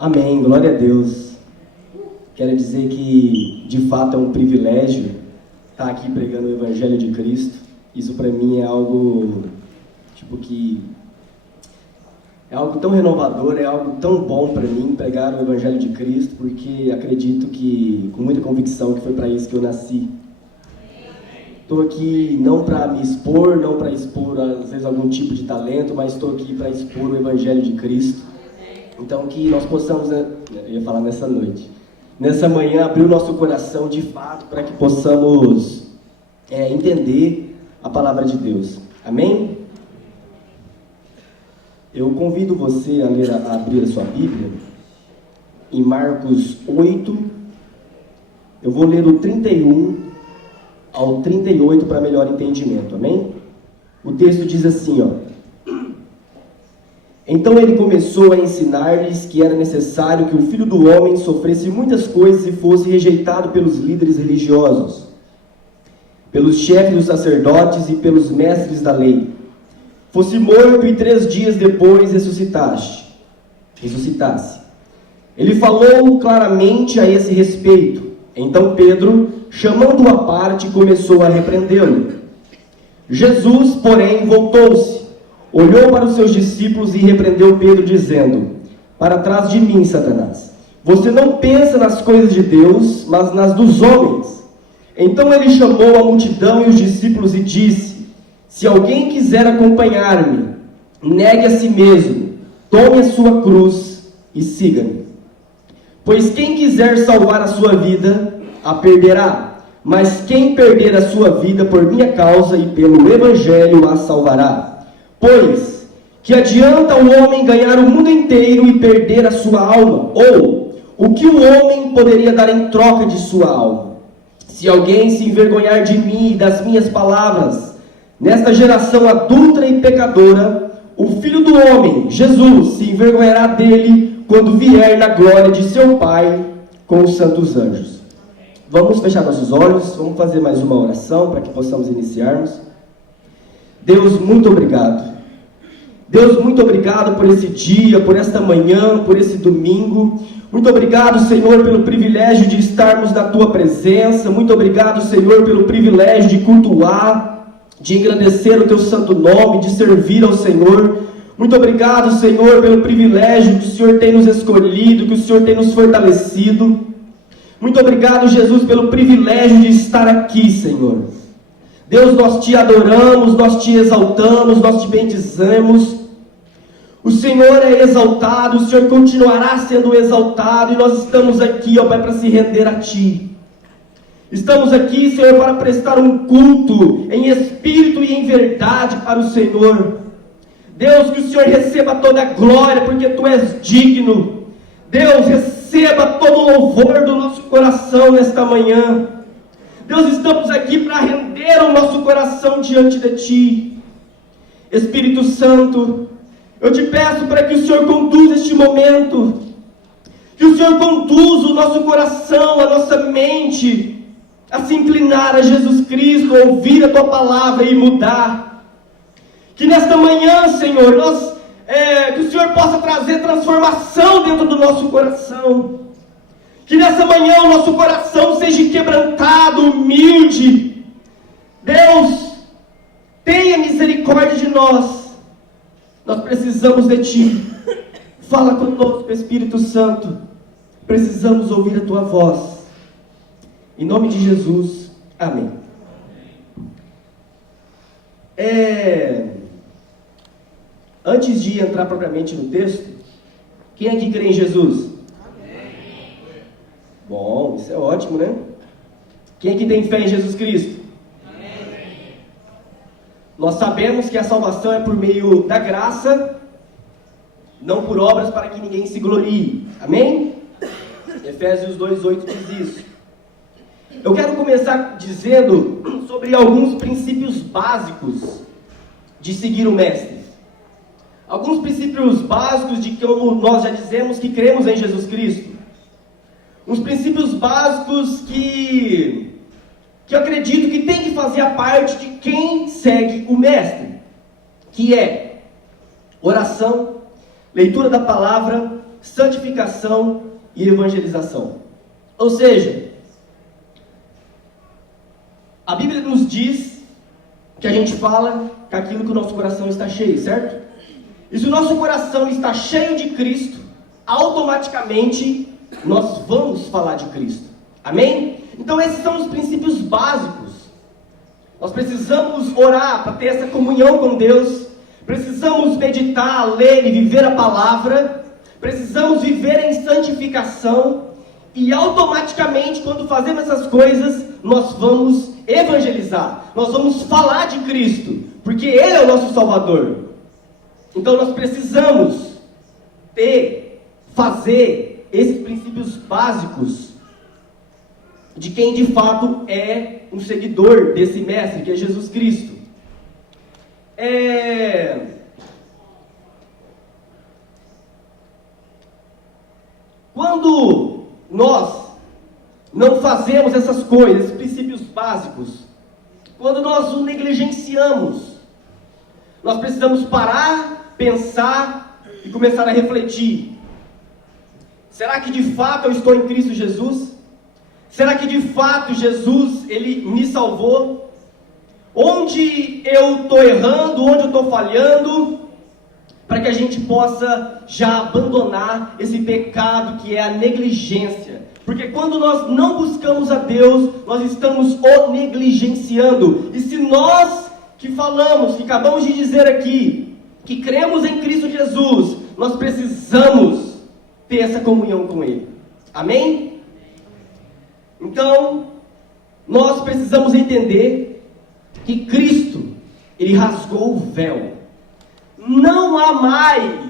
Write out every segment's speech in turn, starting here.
Amém, glória a Deus. Quero dizer que, de fato, é um privilégio estar aqui pregando o Evangelho de Cristo. Isso para mim é algo, é algo tão renovador, é algo tão bom para mim pregar o Evangelho de Cristo, porque acredito que, com muita convicção, que foi para isso que eu nasci. Estou aqui não para me expor, não para expor, às vezes, algum tipo de talento, mas estou aqui para expor o Evangelho de Cristo. Então, que nós possamos, eu ia falar nessa noite, nessa manhã, abrir o nosso coração de fato, para que possamos entender a palavra de Deus. Amém? Eu convido você a abrir a sua Bíblia em Marcos 8. Eu vou ler do 31 ao 38 para melhor entendimento. Amém? O texto diz assim, Então ele começou a ensinar-lhes que era necessário que o Filho do Homem sofresse muitas coisas e fosse rejeitado pelos líderes religiosos, pelos chefes dos sacerdotes e pelos mestres da lei, fosse morto e 3 dias depois ressuscitasse. Ele falou claramente a esse respeito. Então Pedro, chamando-o à parte, começou a repreendê-lo. Jesus, porém, voltou-se, olhou para os seus discípulos e repreendeu Pedro, dizendo: Para trás de mim, Satanás, você não pensa nas coisas de Deus, mas nas dos homens. Então ele chamou a multidão e os discípulos e disse: Se alguém quiser acompanhar-me, negue a si mesmo, tome a sua cruz e siga-me. Pois quem quiser salvar a sua vida, a perderá, mas quem perder a sua vida por minha causa e pelo Evangelho a salvará. Pois, que adianta o homem ganhar o mundo inteiro e perder a sua alma? Ou, o que o homem poderia dar em troca de sua alma? Se alguém se envergonhar de mim e das minhas palavras, nesta geração adúltera e pecadora, o Filho do Homem, Jesus, se envergonhará dele quando vier na glória de seu Pai com os santos anjos. Vamos fechar nossos olhos, vamos fazer mais uma oração para que possamos iniciarmos. Deus, muito obrigado. Deus, muito obrigado por esse dia, por esta manhã, por esse domingo. Muito obrigado, Senhor, pelo privilégio de estarmos na Tua presença. Muito obrigado, Senhor, pelo privilégio de cultuar, de engrandecer o Teu santo nome, de servir ao Senhor. Muito obrigado, Senhor, pelo privilégio que o Senhor tem nos escolhido, que o Senhor tem nos fortalecido. Muito obrigado, Jesus, pelo privilégio de estar aqui, Senhor. Deus, nós Te adoramos, nós Te exaltamos, nós Te bendizemos. O Senhor é exaltado, o Senhor continuará sendo exaltado, e nós estamos aqui, Pai, para se render a Ti. Estamos aqui, Senhor, para prestar um culto em espírito e em verdade para o Senhor. Deus, que o Senhor receba toda a glória, porque Tu és digno. Deus, receba todo o louvor do nosso coração nesta manhã. Deus, estamos aqui para render o nosso coração diante de Ti. Espírito Santo, eu Te peço para que o Senhor conduza este momento, que o Senhor conduza o nosso coração, a nossa mente, a se inclinar a Jesus Cristo, a ouvir a Tua palavra e mudar. Que nesta manhã, Senhor, que o Senhor possa trazer transformação dentro do nosso coração. Que nessa manhã o nosso coração seja quebrantado, humilde. Deus, tenha misericórdia de nós. Nós precisamos de Ti. Fala conosco, Espírito Santo. Precisamos ouvir a Tua voz. Em nome de Jesus. Amém. Antes de entrar propriamente no texto, quem aqui crê em Jesus? Amém. Bom, isso é ótimo, né? Quem aqui tem fé em Jesus Cristo? Amém. Nós sabemos que a salvação é por meio da graça, não por obras para que ninguém se glorie. Amém? Efésios 2:8 diz isso. Eu quero começar dizendo sobre alguns princípios básicos de seguir o Mestre. Alguns princípios básicos de como nós já dizemos que cremos em Jesus Cristo. Uns princípios básicos que eu acredito que tem que fazer a parte de quem segue o Mestre. Que é oração, leitura da palavra, santificação e evangelização. Ou seja, a Bíblia nos diz que a gente fala com aquilo que o nosso coração está cheio, certo? E se o nosso coração está cheio de Cristo, automaticamente nós vamos falar de Cristo. Amém? Então esses são os princípios básicos. Nós precisamos orar para ter essa comunhão com Deus. Precisamos meditar, ler e viver a palavra. Precisamos viver em santificação. E automaticamente, quando fazemos essas coisas, nós vamos evangelizar. Nós vamos falar de Cristo, porque Ele é o nosso Salvador. Então nós precisamos fazer esses princípios básicos de quem de fato é um seguidor desse mestre, que é Jesus Cristo. Quando nós não fazemos essas coisas, esses princípios básicos, quando nós o negligenciamos, nós precisamos parar, pensar e começar a refletir. Será que de fato eu estou em Cristo Jesus? Será que de fato Jesus, Ele me salvou? Onde eu estou errando, onde eu estou falhando? Para que a gente possa já abandonar esse pecado que é a negligência. Porque quando nós não buscamos a Deus, nós estamos o negligenciando. E se nós que falamos, que acabamos de dizer aqui, que cremos em Cristo Jesus, nós precisamos ter essa comunhão com Ele. Amém? Então, nós precisamos entender que Cristo, Ele rasgou o véu. Não há mais,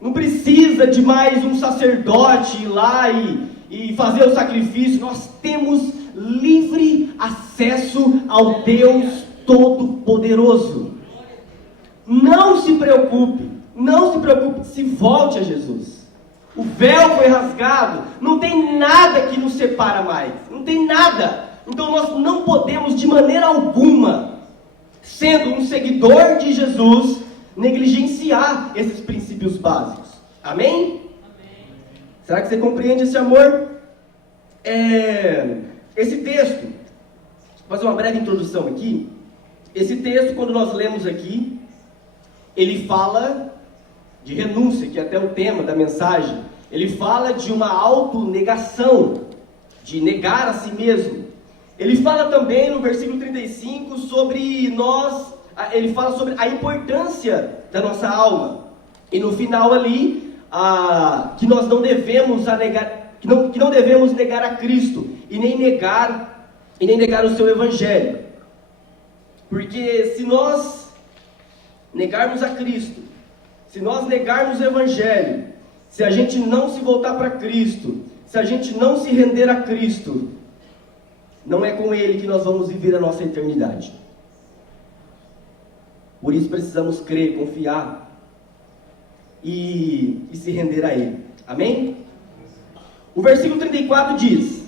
não precisa de mais um sacerdote ir lá e fazer o sacrifício. Nós temos livre acesso ao Deus Todo-Poderoso. Não se preocupe, se volte a Jesus. O véu foi rasgado, não tem nada que nos separa mais, não tem nada. Então nós não podemos de maneira alguma, sendo um seguidor de Jesus, negligenciar esses princípios básicos. Amém? Amém. Será que você compreende esse amor? Esse texto, vou fazer uma breve introdução aqui. Esse texto, quando nós lemos aqui, ele fala de renúncia, que é até o tema da mensagem. Ele fala de uma autonegação, de negar a si mesmo. Ele fala também no versículo 35 sobre ele fala sobre a importância da nossa alma. E no final ali, que nós não devemos que não devemos negar a Cristo e nem negar o seu evangelho. Porque se nós negarmos a Cristo, se nós negarmos o evangelho, se a gente não se voltar para Cristo, se a gente não se render a Cristo, não é com Ele que nós vamos viver a nossa eternidade. Por isso precisamos crer, confiar e se render a Ele. Amém? O versículo 34 diz: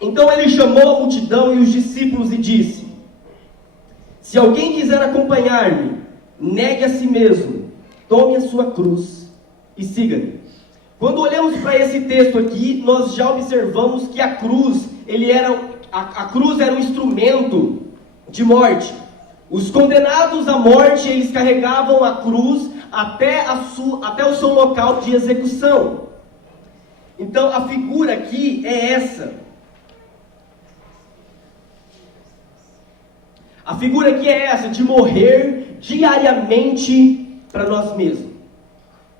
então Ele chamou a multidão e os discípulos e disse: se alguém quiser acompanhar-me, negue a si mesmo, tome a sua cruz e siga-me. Quando olhamos para esse texto aqui, nós já observamos que a cruz, a cruz era um instrumento de morte. Os condenados à morte, eles carregavam a cruz até o seu local de execução. Então a figura aqui é essa. A figura aqui é essa, de morrer diariamente para nós mesmos.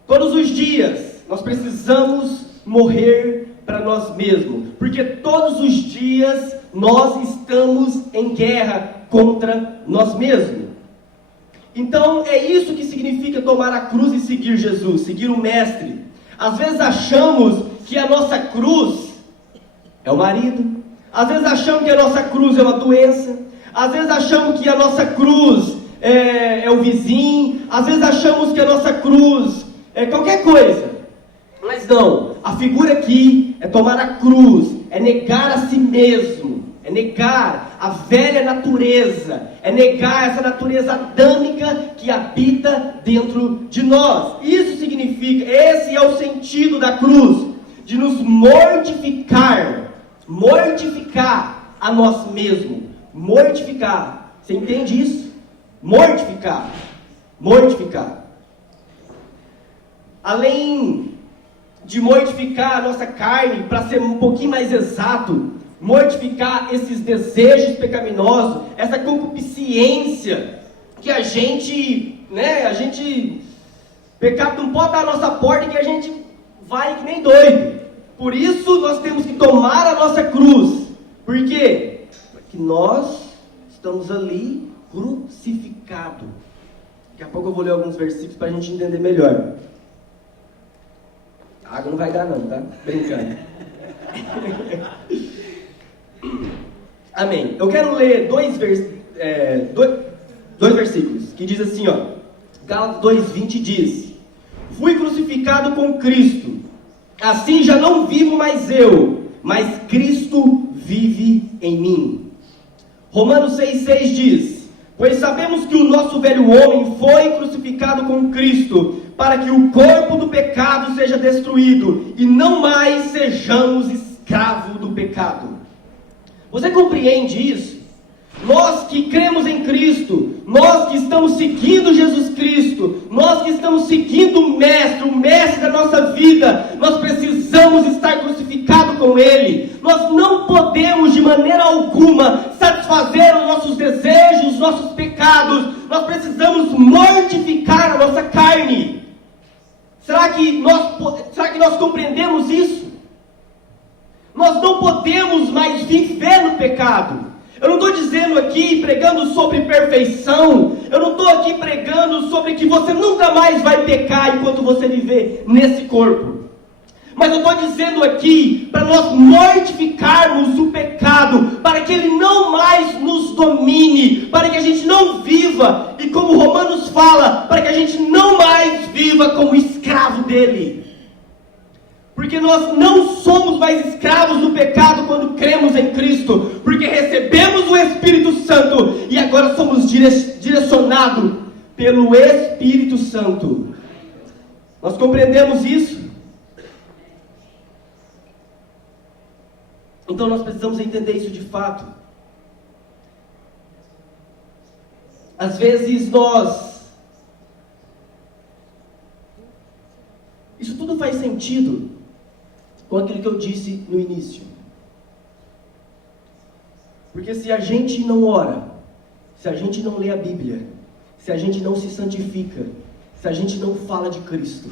Todos os dias nós precisamos morrer para nós mesmos, porque todos os dias nós estamos em guerra contra nós mesmos. Então é isso que significa tomar a cruz e seguir Jesus, seguir o Mestre. Às vezes achamos que a nossa cruz é o marido, às vezes achamos que a nossa cruz é uma doença, às vezes achamos que a nossa cruz é o vizinho, às vezes achamos que a nossa cruz é qualquer coisa. Mas não, a figura aqui é tomar a cruz, é negar a si mesmo, é negar a velha natureza, é negar essa natureza adâmica que habita dentro de nós. Isso significa, esse é o sentido da cruz, de nos mortificar a nós mesmos, mortificar. Você entende isso? Mortificar. Além de mortificar a nossa carne, para ser um pouquinho mais exato, mortificar esses desejos pecaminosos, essa concupiscência que a gente, pecado não pode dar a nossa porta, que a gente vai que nem doido. Por isso nós temos que tomar a nossa cruz. Por quê? Porque nós estamos ali crucificados. Daqui a pouco eu vou ler alguns versículos para a gente entender melhor. A água não vai dar não, tá? Brincando. Amém. Eu quero ler dois versículos, que diz assim, ó. Gálatas 2:20 diz: fui crucificado com Cristo, assim já não vivo mais eu, mas Cristo vive em mim. Romanos 6:6 diz: pois sabemos que o nosso velho homem foi crucificado com Cristo, para que o corpo do pecado seja destruído, e não mais sejamos escravos do pecado. Você compreende isso? Nós que cremos em Cristo, nós que estamos seguindo Jesus Cristo, nós que estamos seguindo o Mestre da nossa vida, nós precisamos estar crucificados com Ele. Nós não podemos de maneira alguma satisfazer os nossos desejos, os nossos pecados. Nós precisamos mortificar a nossa carne. Será que nós compreendemos isso? Nós não podemos mais viver no pecado. Eu não estou dizendo aqui, pregando sobre perfeição. Eu não estou aqui pregando sobre que você nunca mais vai pecar enquanto você viver nesse corpo. Mas eu estou dizendo aqui para nós mortificarmos o pecado, para que ele não mais nos domine, para que a gente não viva, e como Romanos fala, para que a gente não mais viva como escravo dele. Porque nós não somos mais escravos do pecado quando cremos em Cristo, porque recebemos o Espírito Santo e agora somos direcionados pelo Espírito Santo. Nós compreendemos isso? Então nós precisamos entender isso de fato. Às vezes isso tudo faz sentido com aquilo que eu disse no início. Porque se a gente não ora, se a gente não lê a Bíblia, se a gente não se santifica, se a gente não fala de Cristo,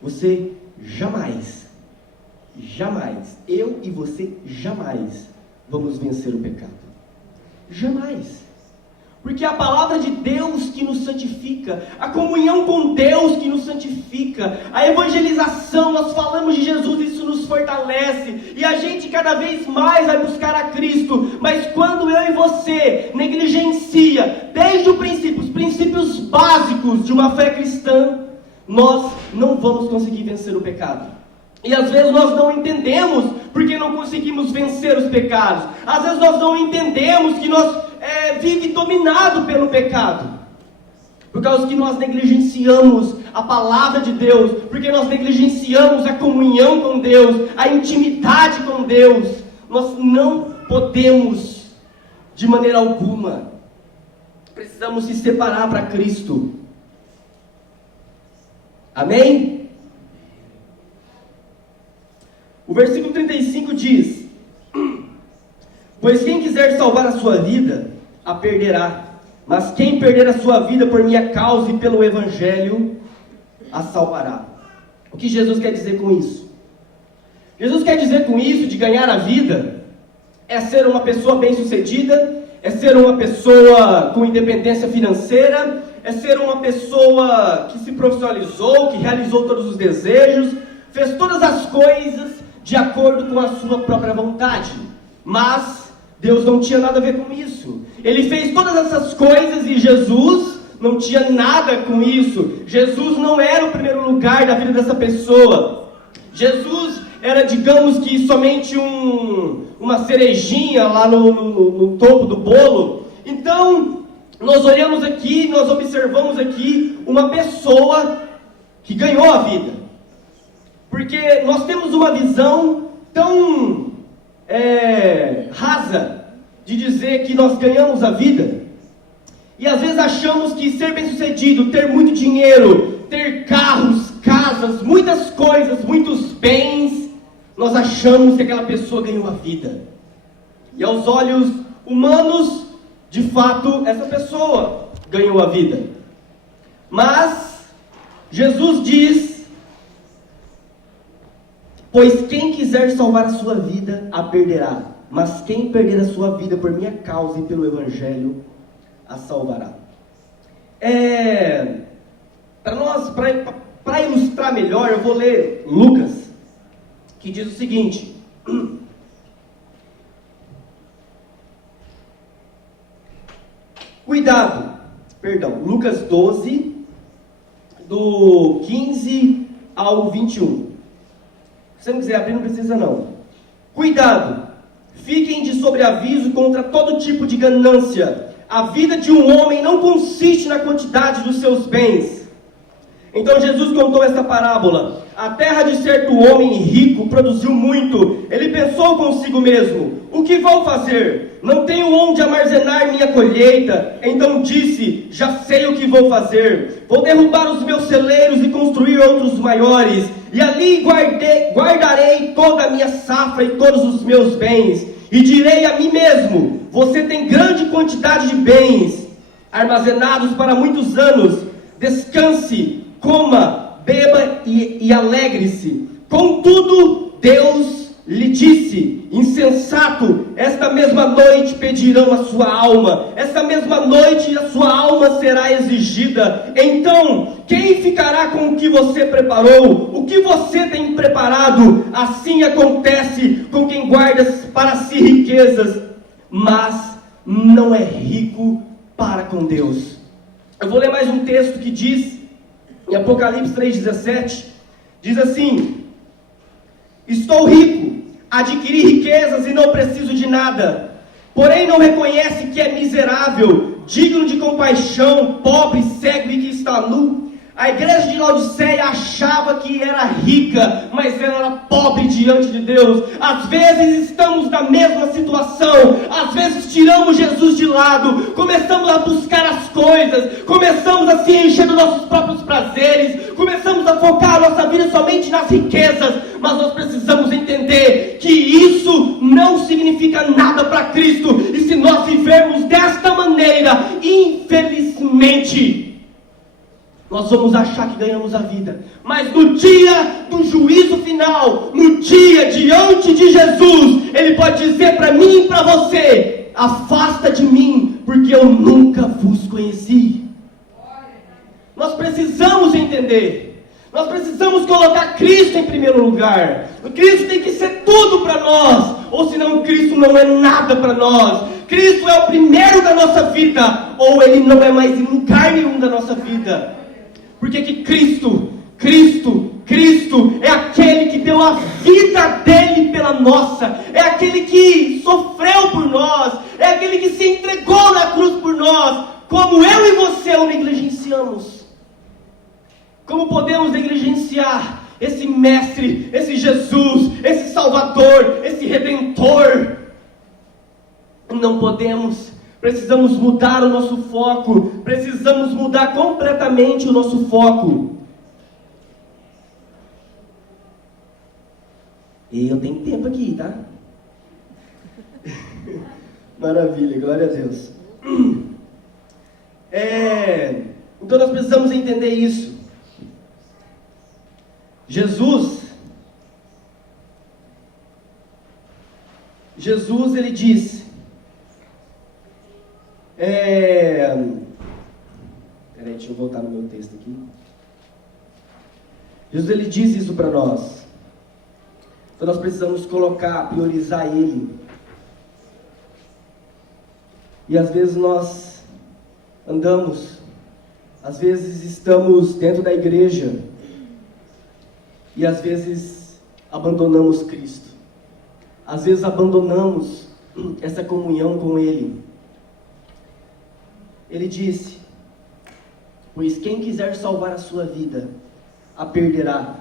você jamais, eu e você jamais vamos vencer o pecado. Jamais. Porque é a palavra de Deus que nos santifica, a comunhão com Deus que nos santifica, a evangelização, nós falamos de Jesus, isso nos fortalece, e a gente cada vez mais vai buscar a Cristo. Mas quando eu e você negligencia, desde o princípio, os princípios básicos de uma fé cristã, nós não vamos conseguir vencer o pecado. E às vezes nós não entendemos porque não conseguimos vencer os pecados. Às vezes nós não entendemos que nós vive dominado pelo pecado, por causa que nós negligenciamos a palavra de Deus, porque nós negligenciamos a comunhão com Deus, a intimidade com Deus. Nós não podemos, de maneira alguma, precisamos se separar para Cristo. Amém? O versículo 35 diz: pois quem quiser salvar a sua vida, a perderá. Mas quem perder a sua vida por minha causa e pelo Evangelho, a salvará. O que Jesus quer dizer com isso? Jesus quer dizer com isso, de ganhar a vida, é ser uma pessoa bem-sucedida, é ser uma pessoa com independência financeira, é ser uma pessoa que se profissionalizou, que realizou todos os desejos, fez todas as coisas de acordo com a sua própria vontade. Mas Deus não tinha nada a ver com isso. Ele fez todas essas coisas e Jesus não tinha nada com isso. Jesus não era o primeiro lugar da vida dessa pessoa. Jesus era, digamos que, somente uma cerejinha lá no topo do bolo. Então, nós olhamos aqui, nós observamos aqui uma pessoa que ganhou a vida. Porque nós temos uma visão tão rasa de dizer que nós ganhamos a vida. E às vezes achamos que ser bem-sucedido, ter muito dinheiro, ter carros, casas, muitas coisas, muitos bens, nós achamos que aquela pessoa ganhou a vida. E aos olhos humanos, de fato, essa pessoa ganhou a vida. Mas Jesus diz: pois quem quiser salvar a sua vida, a perderá. Mas quem perder a sua vida por minha causa e pelo Evangelho, a salvará. Para ilustrar melhor, eu vou ler Lucas, que diz o seguinte: Lucas 12, do 15 ao 21. Se você não quiser abrir, não precisa não. Cuidado, fiquem de sobreaviso contra todo tipo de ganância. A vida de um homem não consiste na quantidade dos seus bens. Então Jesus contou esta parábola. A terra de certo homem rico produziu muito. Ele pensou consigo mesmo: o que vou fazer? Não tenho onde armazenar minha colheita. Então disse: já sei o que vou fazer. Vou derrubar os meus celeiros e construir outros maiores. E ali guardarei toda a minha safra e todos os meus bens. E direi a mim mesmo: você tem grande quantidade de bens armazenados para muitos anos. Descanse, coma, beba e alegre-se. Contudo, Deus lhe disse: insensato, esta mesma noite pedirão a sua alma. Esta mesma noite a sua alma será exigida. Então, quem ficará com o que você preparou? O que você tem preparado? Assim acontece com quem guarda para si riquezas, mas não é rico para com Deus. Eu vou ler mais um texto que diz, em Apocalipse 3,17, diz assim: estou rico, adquiri riquezas e não preciso de nada. Porém não reconhece que é miserável, digno de compaixão, pobre, cego e que está nu. A igreja de Laodiceia achava que era rica, mas ela era pobre diante de Deus. Às vezes estamos na mesma situação. Às vezes tiramos Jesus de lado, começamos a buscar as coisas, começamos a se encher dos nossos próprios prazeres, começamos a focar a nossa vida somente nas riquezas. Mas nós precisamos entender que isso não significa nada para Cristo. E se nós vivermos desta maneira, infelizmente, nós vamos achar que ganhamos a vida. Mas no dia do juízo final, no dia diante de Jesus, Ele pode dizer para mim e para você: afasta de mim, porque eu nunca vos conheci. Nós precisamos entender. Nós precisamos colocar Cristo em primeiro lugar. O Cristo tem que ser tudo para nós. Ou senão Cristo não é nada para nós. Cristo é o primeiro da nossa vida, ou Ele não é mais em lugar nenhum da nossa vida. Porque que Cristo é aquele que deu a vida dele pela nossa, é aquele que sofreu por nós, é aquele que se entregou na cruz por nós. Como eu e você o negligenciamos? Como podemos negligenciar esse mestre, esse Jesus, esse Salvador, esse Redentor? Não podemos. Precisamos mudar o nosso foco. Precisamos mudar completamente o nosso foco. E eu tenho tempo aqui, tá? Maravilha, glória a Deus. Então nós precisamos entender isso. Jesus, ele disse... Peraí, deixa eu voltar no meu texto aqui. Jesus, ele diz isso para nós. Então nós precisamos priorizar Ele. E às vezes nós andamos, às vezes estamos dentro da igreja, e às vezes abandonamos Cristo. Às vezes abandonamos essa comunhão com Ele. Ele disse: pois quem quiser salvar a sua vida, a perderá.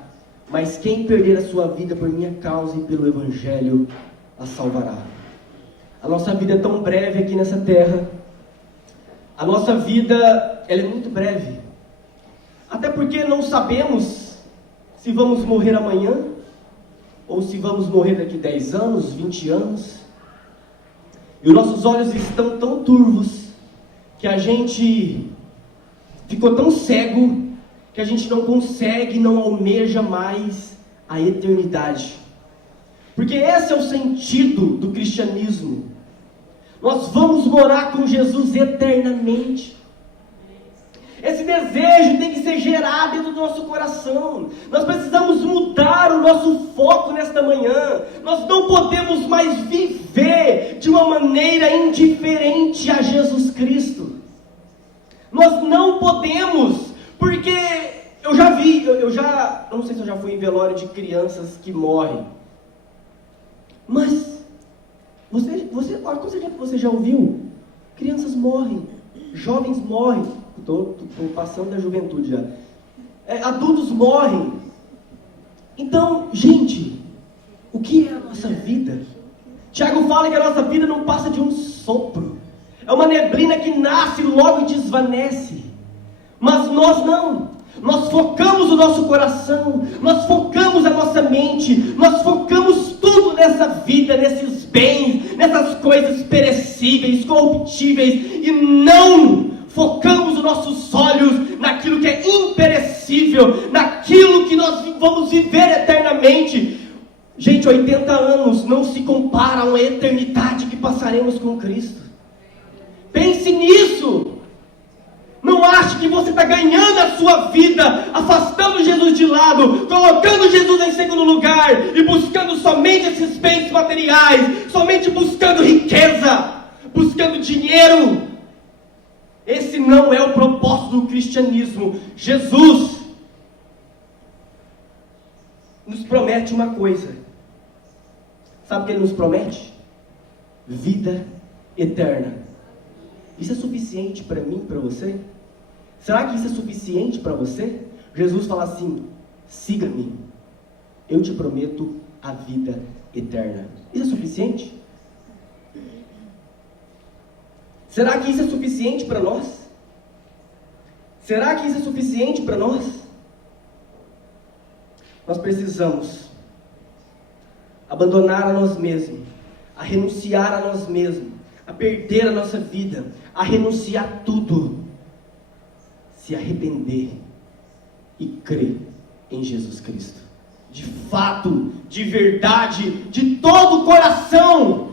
Mas quem perder a sua vida por minha causa e pelo Evangelho, a salvará. A nossa vida é tão breve aqui nessa terra. A nossa vida, ela é muito breve. Até porque não sabemos se vamos morrer amanhã, ou se vamos morrer daqui 10 anos, 20 anos. E os nossos olhos estão tão turvos, que a gente ficou tão cego, que a gente não consegue, não almeja mais a eternidade. Porque esse é o sentido do cristianismo. Nós vamos morar com Jesus eternamente. Esse desejo tem que ser gerado dentro do nosso coração. Nós precisamos mudar o nosso foco nesta manhã. Nós não podemos mais viver de uma maneira indiferente a Jesus Cristo. Nós não podemos, porque eu já vi, eu não sei se eu já fui em velório de crianças que morrem. Mas, com certeza você já ouviu, crianças morrem, jovens morrem, estou passando da juventude já, adultos morrem. Então, gente, o que é a nossa vida? Tiago fala que a nossa vida não passa de um sopro, é uma neblina que nasce e logo desvanece. Mas nós não. Nós focamos o nosso coração, nós focamos a nossa mente, nós focamos tudo nessa vida, nesses bens, nessas coisas perecíveis, corruptíveis, e não focamos os nossos olhos naquilo que é imperecível, naquilo que nós vamos viver eternamente. Gente, 80 anos não se comparam à eternidade que passaremos com Cristo. Pense nisso. Não ache que você está ganhando a sua vida, afastando Jesus de lado, colocando Jesus em segundo lugar, e buscando somente esses bens materiais, somente buscando riqueza, buscando dinheiro. Esse não é o propósito do cristianismo. Jesus nos promete uma coisa. Sabe o que Ele nos promete? Vida eterna. Isso é suficiente para mim, para você? Será que isso é suficiente para você? Jesus fala assim: siga-me, eu te prometo a vida eterna. Isso é suficiente? Será que isso é suficiente para nós? Será que isso é suficiente para nós? Nós precisamos abandonar a nós mesmos, a renunciar a nós mesmos, a perder a nossa vida, a renunciar tudo, se arrepender e crer em Jesus Cristo. De fato, de verdade, de todo o coração.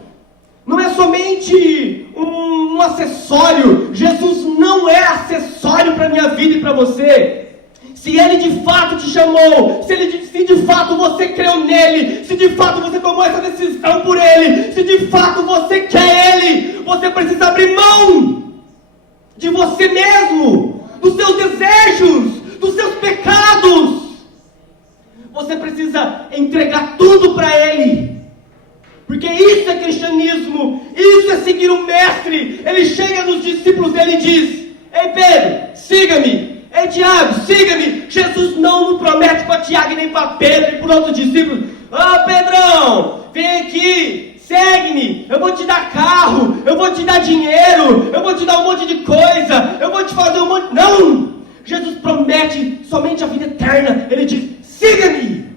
Não é somente um acessório. Jesus não é acessório para a minha vida e para você. Se Ele de fato te chamou, se de fato você creu nele, se de fato você tomou essa decisão por Ele, se de fato você quer Ele, você precisa abrir mão de você mesmo, dos seus desejos, dos seus pecados. Você precisa entregar tudo para Ele, porque isso é cristianismo, isso é seguir o Mestre. Ele chega nos discípulos dele e diz: ei Pedro, siga-me. Ei Tiago, siga-me. Jesus não promete para Tiago e nem para Pedro e para outros discípulos: Pedrão, vem aqui, segue-me, eu vou te dar carro, eu vou te dar dinheiro, eu vou te dar um monte de coisa, eu vou te fazer um monte... Não! Jesus promete somente a vida eterna. Ele diz: siga-me,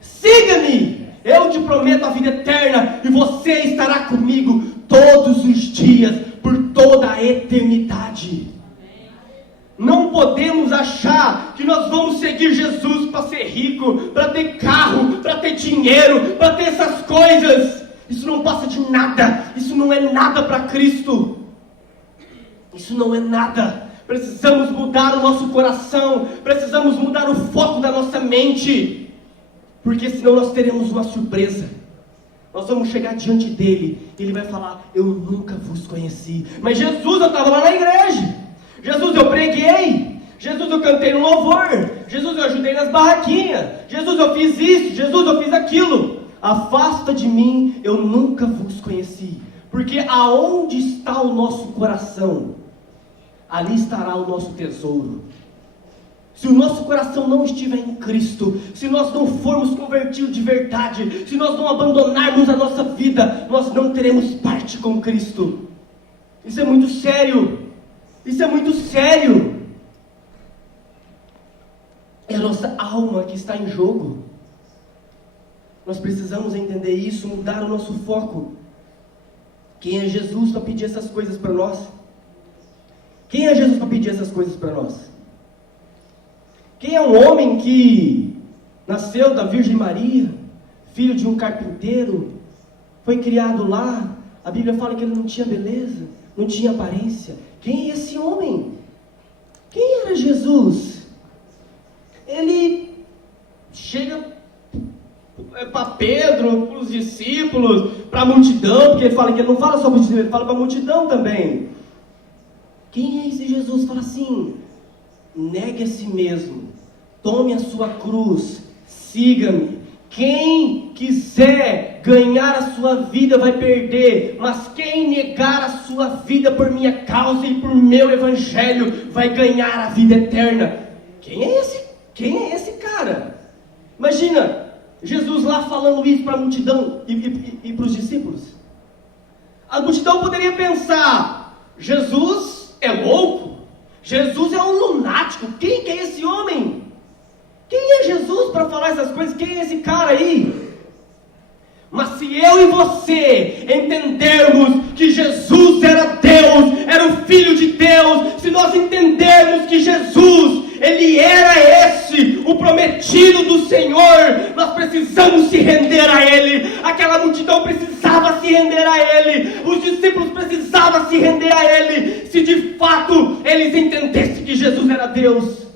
siga-me, eu te prometo a vida eterna, e você estará comigo todos os dias, por toda a eternidade. Não podemos achar que nós vamos seguir Jesus para ser rico, para ter carro, para ter dinheiro, para ter essas coisas. Isso não passa de nada. Isso não é nada para Cristo. Isso não é nada. Precisamos mudar o nosso coração. Precisamos mudar o foco da nossa mente. Porque senão nós teremos uma surpresa. Nós vamos chegar diante dele e ele vai falar: eu nunca vos conheci. Mas Jesus, eu estava lá na igreja. Jesus, eu preguei. Jesus, eu cantei no louvor. Jesus, eu ajudei nas barraquinhas. Jesus, eu fiz isso. Jesus, eu fiz aquilo. Afasta de mim, eu nunca vos conheci. Porque aonde está o nosso coração, ali estará o nosso tesouro. Se o nosso coração não estiver em Cristo, se nós não formos convertidos de verdade, se nós não abandonarmos a nossa vida, nós não teremos parte com Cristo. Isso é muito sério. Isso é muito sério. É a nossa alma que está em jogo. Nós precisamos entender isso, mudar o nosso foco. Quem é Jesus para pedir essas coisas para nós? Quem é Jesus para pedir essas coisas para nós? Quem é um homem que nasceu da Virgem Maria, filho de um carpinteiro, foi criado lá? A Bíblia fala que ele não tinha beleza, não tinha aparência. Quem é esse homem? Quem era Jesus? Ele chega para Pedro, para os discípulos, para a multidão, porque ele fala que ele não fala só para os discípulos, ele fala para a multidão também. Quem é esse Jesus? Fala assim: negue a si mesmo, tome a sua cruz, siga-me. Quem quiser ganhar a sua vida vai perder, mas quem negar a sua vida por minha causa e por meu evangelho vai ganhar a vida eterna. Quem é esse? Quem é esse cara? Imagina Jesus lá falando isso para a multidão e para os discípulos. A multidão poderia pensar: Jesus é louco, Jesus é um lunático, quem que é esse homem? Quem é Jesus para falar essas coisas? Quem é esse cara aí? Mas se eu e você entendermos que Jesus era Deus, era o Filho de Deus, se nós entendermos que Jesus, Ele era esse, o prometido do Senhor, nós precisamos se render a Ele. Aquela multidão precisava se render a Ele, os discípulos precisavam se render a Ele, se de fato eles entendessem que Jesus era Deus.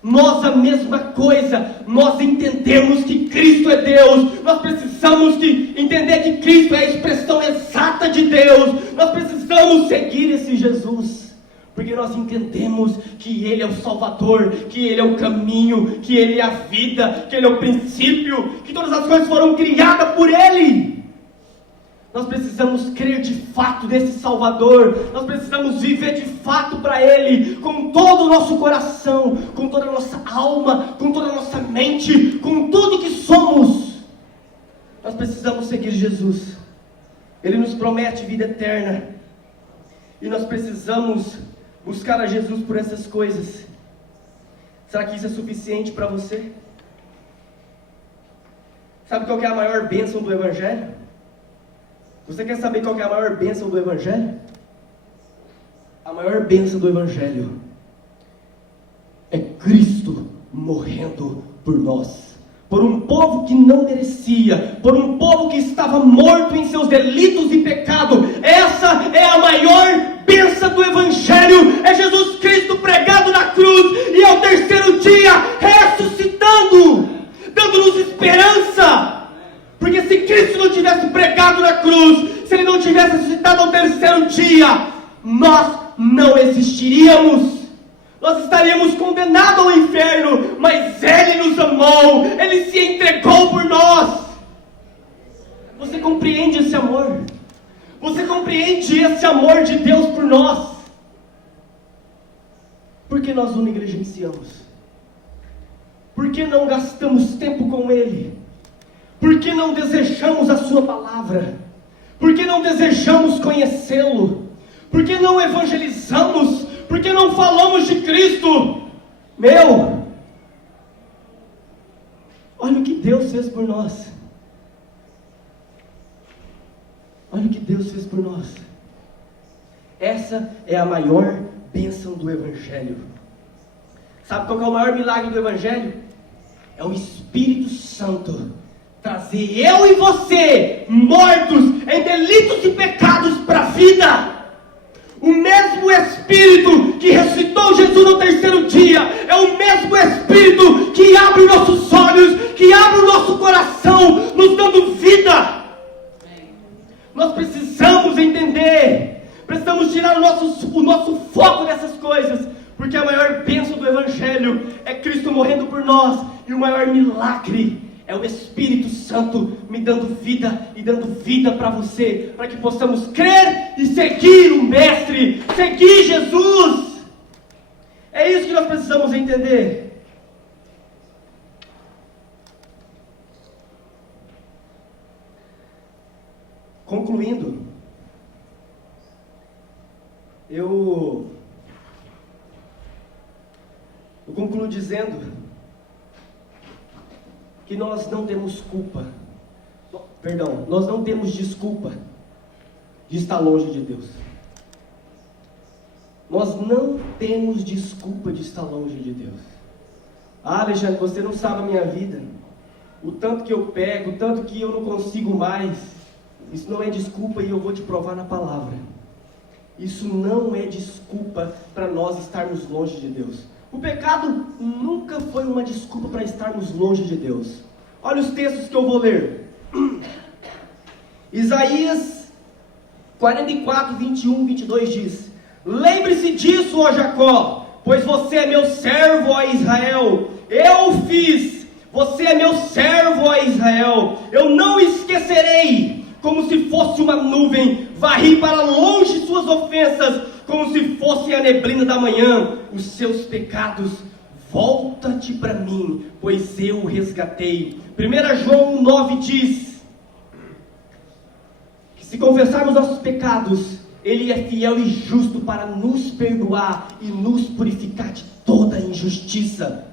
Nós a mesma coisa, nós entendemos que Cristo é Deus, nós precisamos entender que Cristo é a expressão exata de Deus, nós precisamos seguir esse Jesus, porque nós entendemos que Ele é o Salvador, que Ele é o caminho, que Ele é a vida, que Ele é o princípio, que todas as coisas foram criadas por Ele. Nós precisamos crer de fato nesse Salvador, nós precisamos viver de fato para Ele, com todo o nosso coração, com toda a nossa alma, com toda a nossa mente, com tudo que somos. Nós precisamos seguir Jesus. Ele nos promete vida eterna, e nós precisamos buscar a Jesus por essas coisas. Será que isso é suficiente para você? Sabe qual que é a maior bênção do Evangelho? Você quer saber qual que é a maior bênção do Evangelho? A maior bênção do Evangelho é Cristo morrendo por nós, por um povo que não merecia, por um povo que estava morto em seus delitos e pecados. Essa é a maior bênção do Evangelho, é Jesus Cristo pregado na cruz e ao terceiro dia ressuscitando, dando-nos esperança. Porque se Cristo não tivesse pregado na cruz, se Ele não tivesse ressuscitado ao terceiro dia, nós não existiríamos. Nós estaríamos condenados ao inferno, mas Ele nos amou, Ele se entregou por nós. Você compreende esse amor? Você compreende esse amor de Deus por nós? Por que nós o negligenciamos? Por que não gastamos tempo com Ele? Por que não desejamos a sua palavra? Por que não desejamos conhecê-lo? Por que não evangelizamos? Por que não falamos de Cristo? Olha o que Deus fez por nós. Olha o que Deus fez por nós. Essa é a maior bênção do Evangelho. Sabe qual que é o maior milagre do Evangelho? É o Espírito Santo trazer eu e você, mortos em delitos e pecados, para a vida. O mesmo Espírito que ressuscitou Jesus no terceiro dia é o mesmo Espírito que abre nossos olhos, que abre o nosso coração, nos dando vida. Nós precisamos entender, precisamos tirar o nosso foco dessas coisas, Porque a maior bênção do Evangelho é Cristo morrendo por nós, e o maior milagre é o Espírito Santo me dando vida e dando vida para você, para que possamos crer e seguir o Mestre, seguir Jesus. É isso que nós precisamos entender. Concluindo, eu concluo dizendo que nós não temos nós não temos desculpa de estar longe de Deus. Nós não temos desculpa de estar longe de Deus. Ah, Alexandre, você não sabe a minha vida, o tanto que eu pego, o tanto que eu não consigo mais. Isso não é desculpa, e eu vou te provar na palavra. Isso não é desculpa para nós estarmos longe de Deus. O pecado nunca foi uma desculpa para estarmos longe de Deus. Olha os textos que eu vou ler. Isaías 44, 21, 22 diz: lembre-se disso, ó Jacó, pois você é meu servo, ó Israel. Eu o fiz, você é meu servo, ó Israel. Eu não esquecerei, como se fosse uma nuvem, varri para longe suas ofensas, como se fosse a neblina da manhã, os seus pecados. Volta-te para mim, pois eu o resgatei. 1 João 9 diz que se confessarmos nossos pecados, Ele é fiel e justo para nos perdoar e nos purificar de toda injustiça.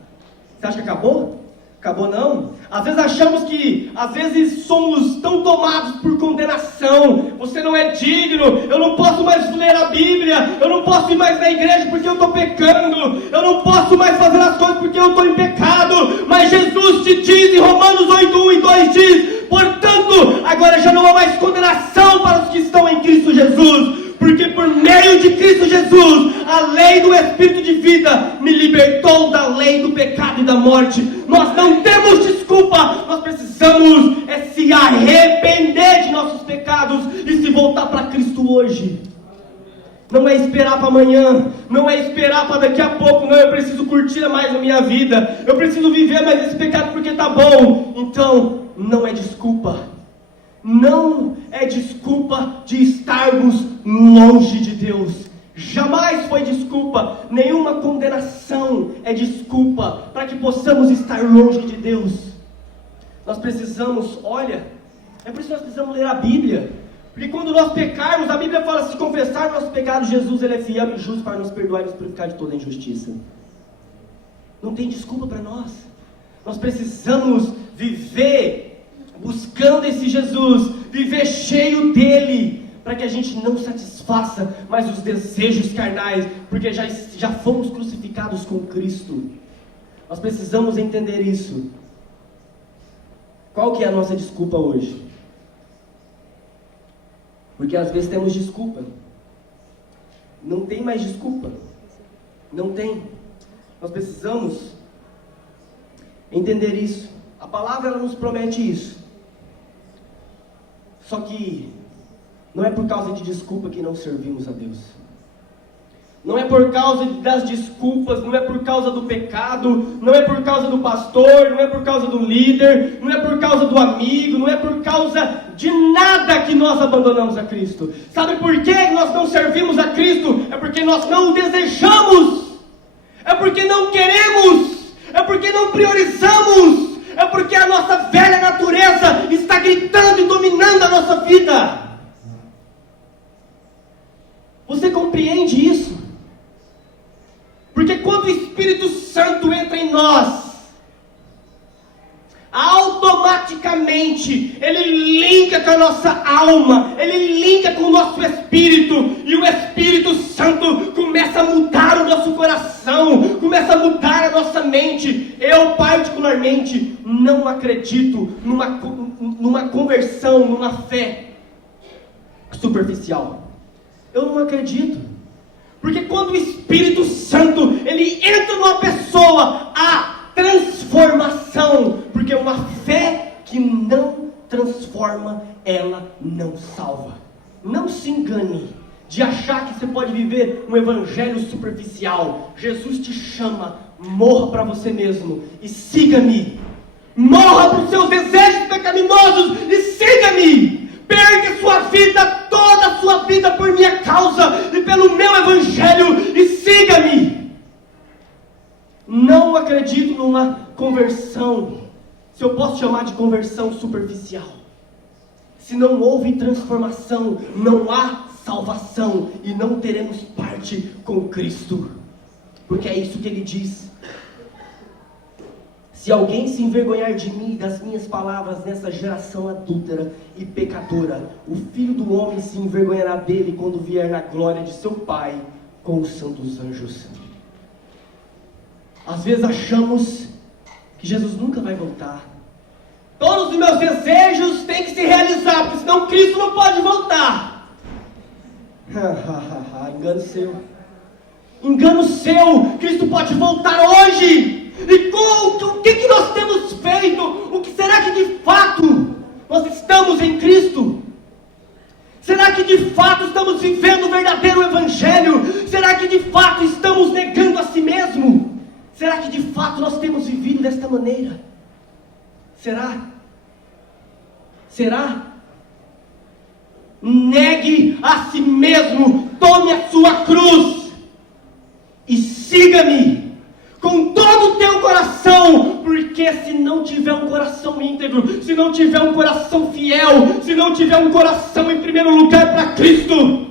Você acha que acabou? Acabou não? Às vezes somos tão tomados por condenação. Você não é digno, eu não posso mais ler a Bíblia, eu não posso ir mais na igreja porque eu estou pecando, eu não posso mais fazer as coisas porque eu estou em pecado. Mas Jesus te diz em Romanos 8, 1 e 2 diz: portanto, agora já não há mais condenação para os que estão em Cristo Jesus, porque por meio de Cristo Jesus, a lei do Espírito de vida me libertou da lei do pecado e da morte. Nós não temos desculpa, nós precisamos se arrepender de nossos pecados e se voltar para Cristo hoje. Não é esperar para amanhã, não é esperar para daqui a pouco, não, eu preciso curtir mais a minha vida, eu preciso viver mais esse pecado porque está bom. Então, não é desculpa. Não é desculpa de estarmos longe de Deus. Jamais foi desculpa. Nenhuma condenação é desculpa para que possamos estar longe de Deus. Nós precisamos, é por isso que nós precisamos ler a Bíblia. Porque quando nós pecarmos, a Bíblia fala: se confessar nossos pecados, Jesus Ele é fiel e justo para nos perdoar e nos purificar de toda injustiça. Não tem desculpa para nós. Nós precisamos viver buscando esse Jesus, viver cheio dele, para que a gente não satisfaça mais os desejos carnais, porque já fomos crucificados com Cristo. Nós precisamos entender isso. Qual que é a nossa desculpa hoje? Porque às vezes temos desculpa. Não tem mais desculpa. Não tem. Nós precisamos entender isso. A palavra ela nos promete isso. Só que não é por causa de desculpa que não servimos a Deus. Não é por causa das desculpas, não é por causa do pecado, não é por causa do pastor, não é por causa do líder, não é por causa do amigo, não é por causa de nada que nós abandonamos a Cristo. Sabe por que nós não servimos a Cristo? É porque nós não o desejamos, é porque não queremos, é porque não priorizamos, é porque a nossa velha natureza está gritando e dominando a nossa vida. Você compreende isso? Porque quando o Espírito Santo entra em nós, automaticamente ele linka com a nossa alma, ele linka com o nosso espírito, e o Espírito Santo começa a mudar o nosso coração, começa a mudar a nossa mente. Eu particularmente não acredito numa conversão, numa fé superficial. Eu não acredito. Porque quando o Espírito Santo ele entra numa pessoa, há transformação. Porque uma fé que não transforma, ela não salva. Não se engane. de achar que você pode viver um evangelho superficial. Jesus te chama, morra para você mesmo e siga-me. Morra para os seus desejos pecaminosos e siga-me. Perca sua vida, toda a sua vida por minha causa e pelo meu evangelho e siga-me. Não acredito numa conversão, se eu posso chamar de conversão superficial. Se não houve transformação, não há salvação e não teremos parte com Cristo. Porque é isso que ele diz. Se alguém se envergonhar de mim e das minhas palavras nessa geração adúltera e pecadora, o Filho do Homem se envergonhará dele quando vier na glória de seu Pai com os santos anjos. Às vezes achamos que Jesus nunca vai voltar. Todos os meus desejos têm que se realizar, porque senão Cristo não pode voltar. Engano seu. Engano seu. Cristo pode voltar hoje. E o que nós temos feito? O que será que de fato nós estamos em Cristo? Será que de fato estamos vivendo o verdadeiro evangelho? Será que de fato estamos negando a si mesmo? Será que de fato nós temos vivido desta maneira? Será? Será? Negue a si mesmo, tome a sua cruz e siga-me com todo o teu coração, porque se não tiver um coração íntegro, se não tiver um coração fiel, se não tiver um coração em primeiro lugar para Cristo,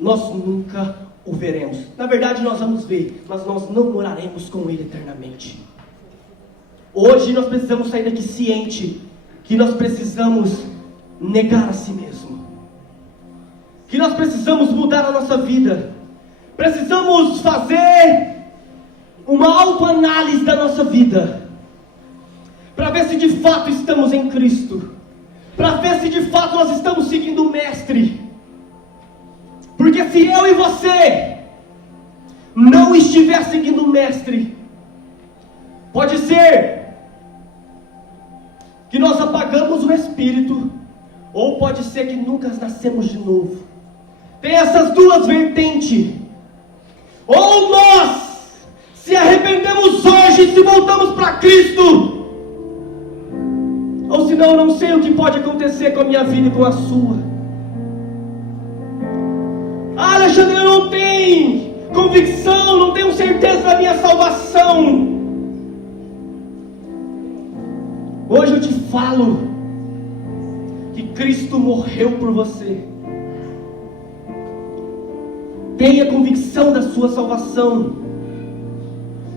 nós nunca o veremos. Na verdade nós vamos ver, mas nós não moraremos com Ele eternamente. Hoje nós precisamos sair daqui ciente que nós precisamos negar a si mesmo, que nós precisamos mudar a nossa vida, precisamos fazer uma autoanálise da nossa vida, para ver se de fato estamos em Cristo, para ver se de fato nós estamos seguindo o Mestre. Porque se eu e você não estiver seguindo o Mestre, pode ser que nós apagamos o Espírito, ou pode ser que nunca nascemos de novo. Tem essas duas vertentes. Ou nós se arrependemos hoje e se voltamos para Cristo, ou senão eu não sei o que pode acontecer com a minha vida e com a sua. Alexandre, eu não tenho convicção, não tenho certeza da minha salvação. Hoje eu te falo que Cristo morreu por você. Tenha convicção da sua salvação.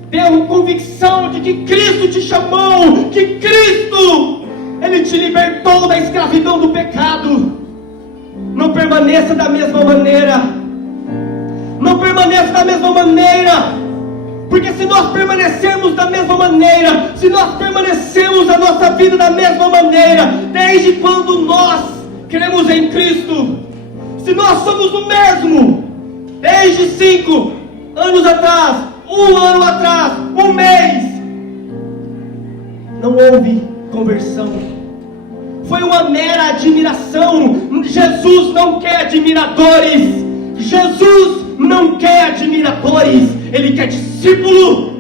Tenha convicção de que Cristo te chamou, que Cristo, Ele te libertou da escravidão do pecado. Não permaneça da mesma maneira. Não permaneça da mesma maneira. Porque se nós permanecermos da mesma maneira, se nós permanecemos a nossa vida da mesma maneira, desde quando nós cremos em Cristo, se nós somos o mesmo, desde 5 anos atrás, 1 ano atrás, 1 mês, não houve conversão, foi uma mera admiração. Jesus não quer admiradores, Jesus não quer admiradores, Ele quer discípulo,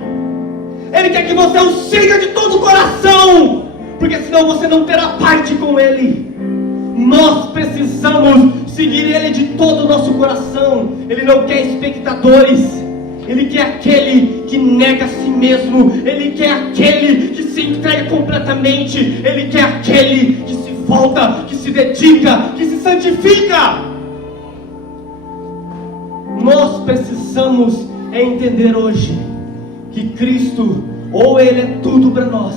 Ele quer que você o siga de todo o coração, porque senão você não terá parte com Ele. Nós precisamos seguir Ele de todo o nosso coração. Ele não quer espectadores, Ele quer aquele que nega a si mesmo, Ele quer aquele que se entrega completamente, Ele quer aquele que se volta, que se dedica, que se santifica. Nós precisamos entender hoje que Cristo, ou Ele é tudo para nós,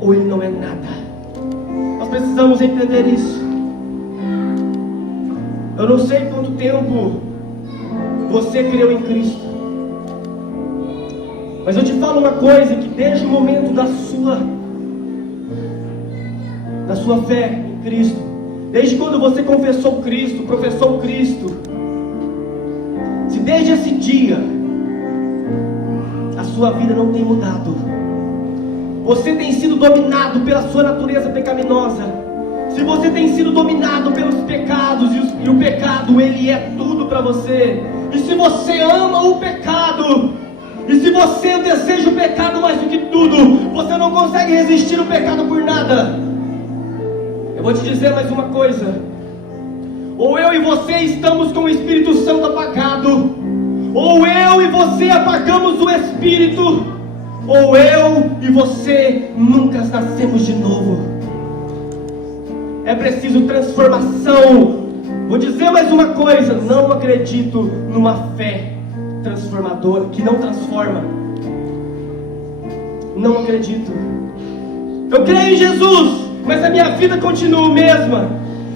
ou Ele não é nada. Nós precisamos entender isso. Eu não sei quanto tempo você creu em Cristo, mas eu te falo uma coisa, que desde o momento da sua fé em Cristo, desde quando você confessou Cristo, professou Cristo, se desde esse dia a sua vida não tem mudado, você tem sido dominado pela sua natureza pecaminosa, Se você tem sido dominado pelos pecados e o pecado, ele é tudo para você. E se você ama o pecado, e se você deseja o pecado mais do que tudo, você não consegue resistir o pecado por nada. Eu vou te dizer mais uma coisa: ou eu e você estamos com o Espírito Santo apagado, ou eu e você apagamos o Espírito, ou eu e você nunca nascemos de novo. É preciso transformação. Vou dizer mais uma coisa: não acredito numa fé transformadora, que não transforma. Não acredito. Eu creio em Jesus, mas a minha vida continua a mesma.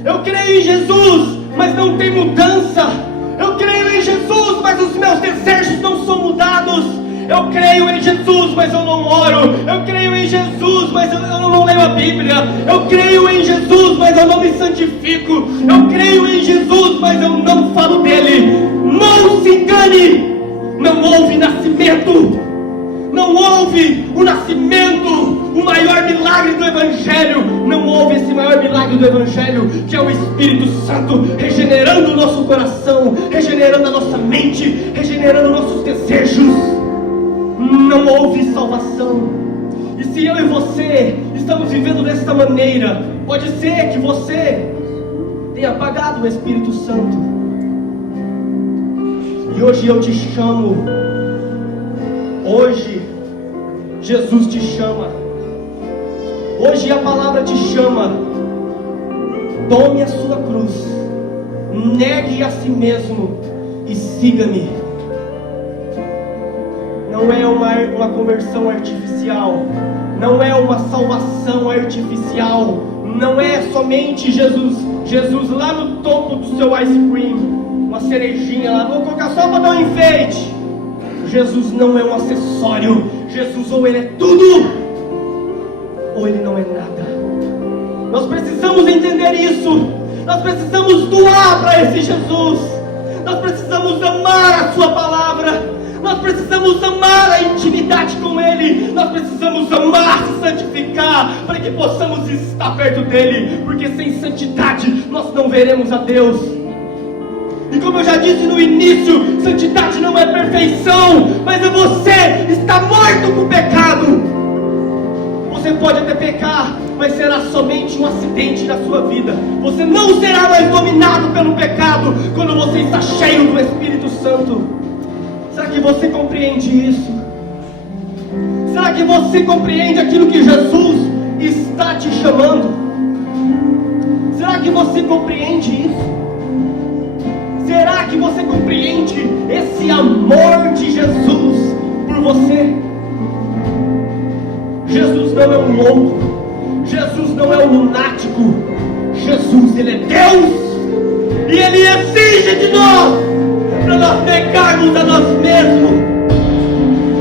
Eu creio em Jesus, mas não tem mudança. Eu creio em Jesus, mas os meus desejos não são mudados. Eu creio em Jesus, mas eu não oro. Eu creio em Jesus, mas eu não leio a Bíblia. Eu creio em Jesus, mas eu não me santifico. Eu creio em Jesus, mas eu não falo dele. Não se engane. Não houve nascimento. Não houve o nascimento, o maior milagre do Evangelho. Não houve esse maior milagre do Evangelho, que é o Espírito Santo regenerando o nosso coração, regenerando a nossa mente, regenerando nossos desejos. Não houve salvação. E se eu e você estamos vivendo desta maneira, pode ser que você tenha apagado o Espírito Santo. E hoje eu te chamo. Hoje Jesus te chama. Hoje a palavra te chama. Tome a sua cruz, negue a si mesmo e siga-me. Não é uma conversão artificial, não é uma salvação artificial, não é somente Jesus lá no topo do seu ice cream, uma cerejinha lá, vou colocar só para dar um enfeite. Jesus não é um acessório. Jesus, ou ele é tudo, ou ele não é nada. Nós precisamos entender isso. Nós precisamos doar para esse Jesus. Nós precisamos amar a sua palavra. Nós precisamos amar a intimidade com ele. Nós precisamos amar, se santificar, para que possamos estar perto dele. Porque sem santidade nós não veremos a Deus. E como eu já disse no início, santidade não é perfeição, mas é você estar morto com o pecado. Você pode até pecar, mas será somente um acidente na sua vida. Você não será mais dominado pelo pecado quando você está cheio do Espírito Santo. Será que você compreende isso? Será que você compreende aquilo que Jesus está te chamando? Será que você compreende isso? Será que você compreende esse amor de Jesus por você? Jesus não é um louco. Jesus não é um lunático. Jesus, ele é Deus. E ele exige de nós, para nós negarmos a nós mesmos,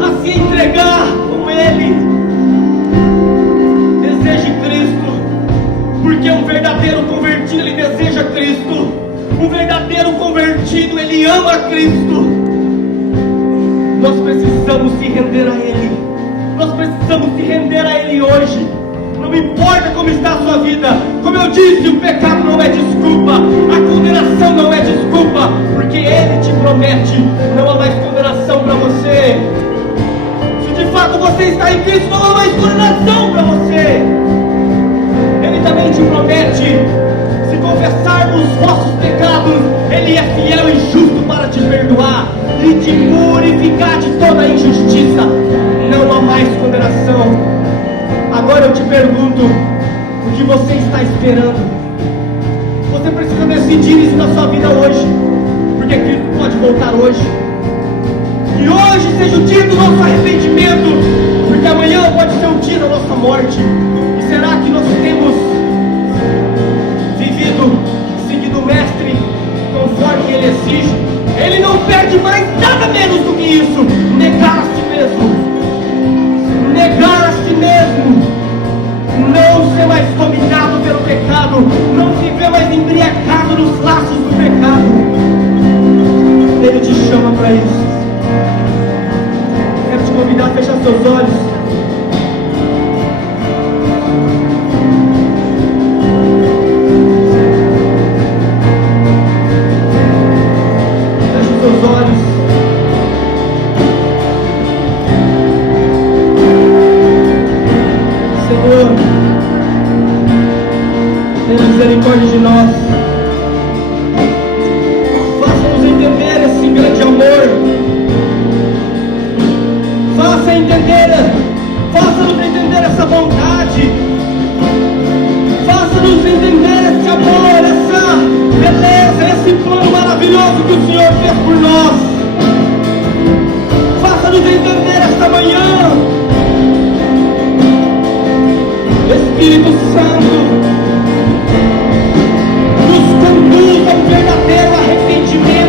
a se entregar com ele. Deseje Cristo, porque um verdadeiro convertido, ele deseja Cristo. Um verdadeiro convertido, ele ama Cristo. Nós precisamos se render a Ele. Nós precisamos se render a Ele hoje. Não importa como está a sua vida. Como eu disse, o pecado não é desculpa. A condenação não é desculpa. Porque Ele te promete, não há mais condenação para você. Se de fato você está em Cristo, não há mais condenação para você. Ele também te promete, se confessarmos os vossos pecados, Ele é fiel e justo para te perdoar e te purificar de toda a injustiça. Não há mais condenação. Agora eu te pergunto, o que você está esperando? Você precisa decidir isso na sua vida hoje, porque Cristo pode voltar hoje. Que hoje seja o dia do nosso arrependimento, porque amanhã pode ser o dia da nossa morte. E será que nós temos seguindo o Mestre conforme Ele exige? Ele não pede mais nada menos do que isso. Negar a si mesmo. Negar a si mesmo. Não ser mais dominado pelo pecado. Não viver mais embriagado nos laços do pecado. Ele te chama para isso. Quero te convidar a fechar seus olhos. misericórdia de nós. Faça-nos entender esse grande amor. Faça-nos entender essa vontade. Faça-nos entender esse amor, essa beleza, esse plano maravilhoso que o Senhor fez por nós. Faça-nos entender esta manhã. Espírito Santo, nos conduz ao verdadeiro arrependimento.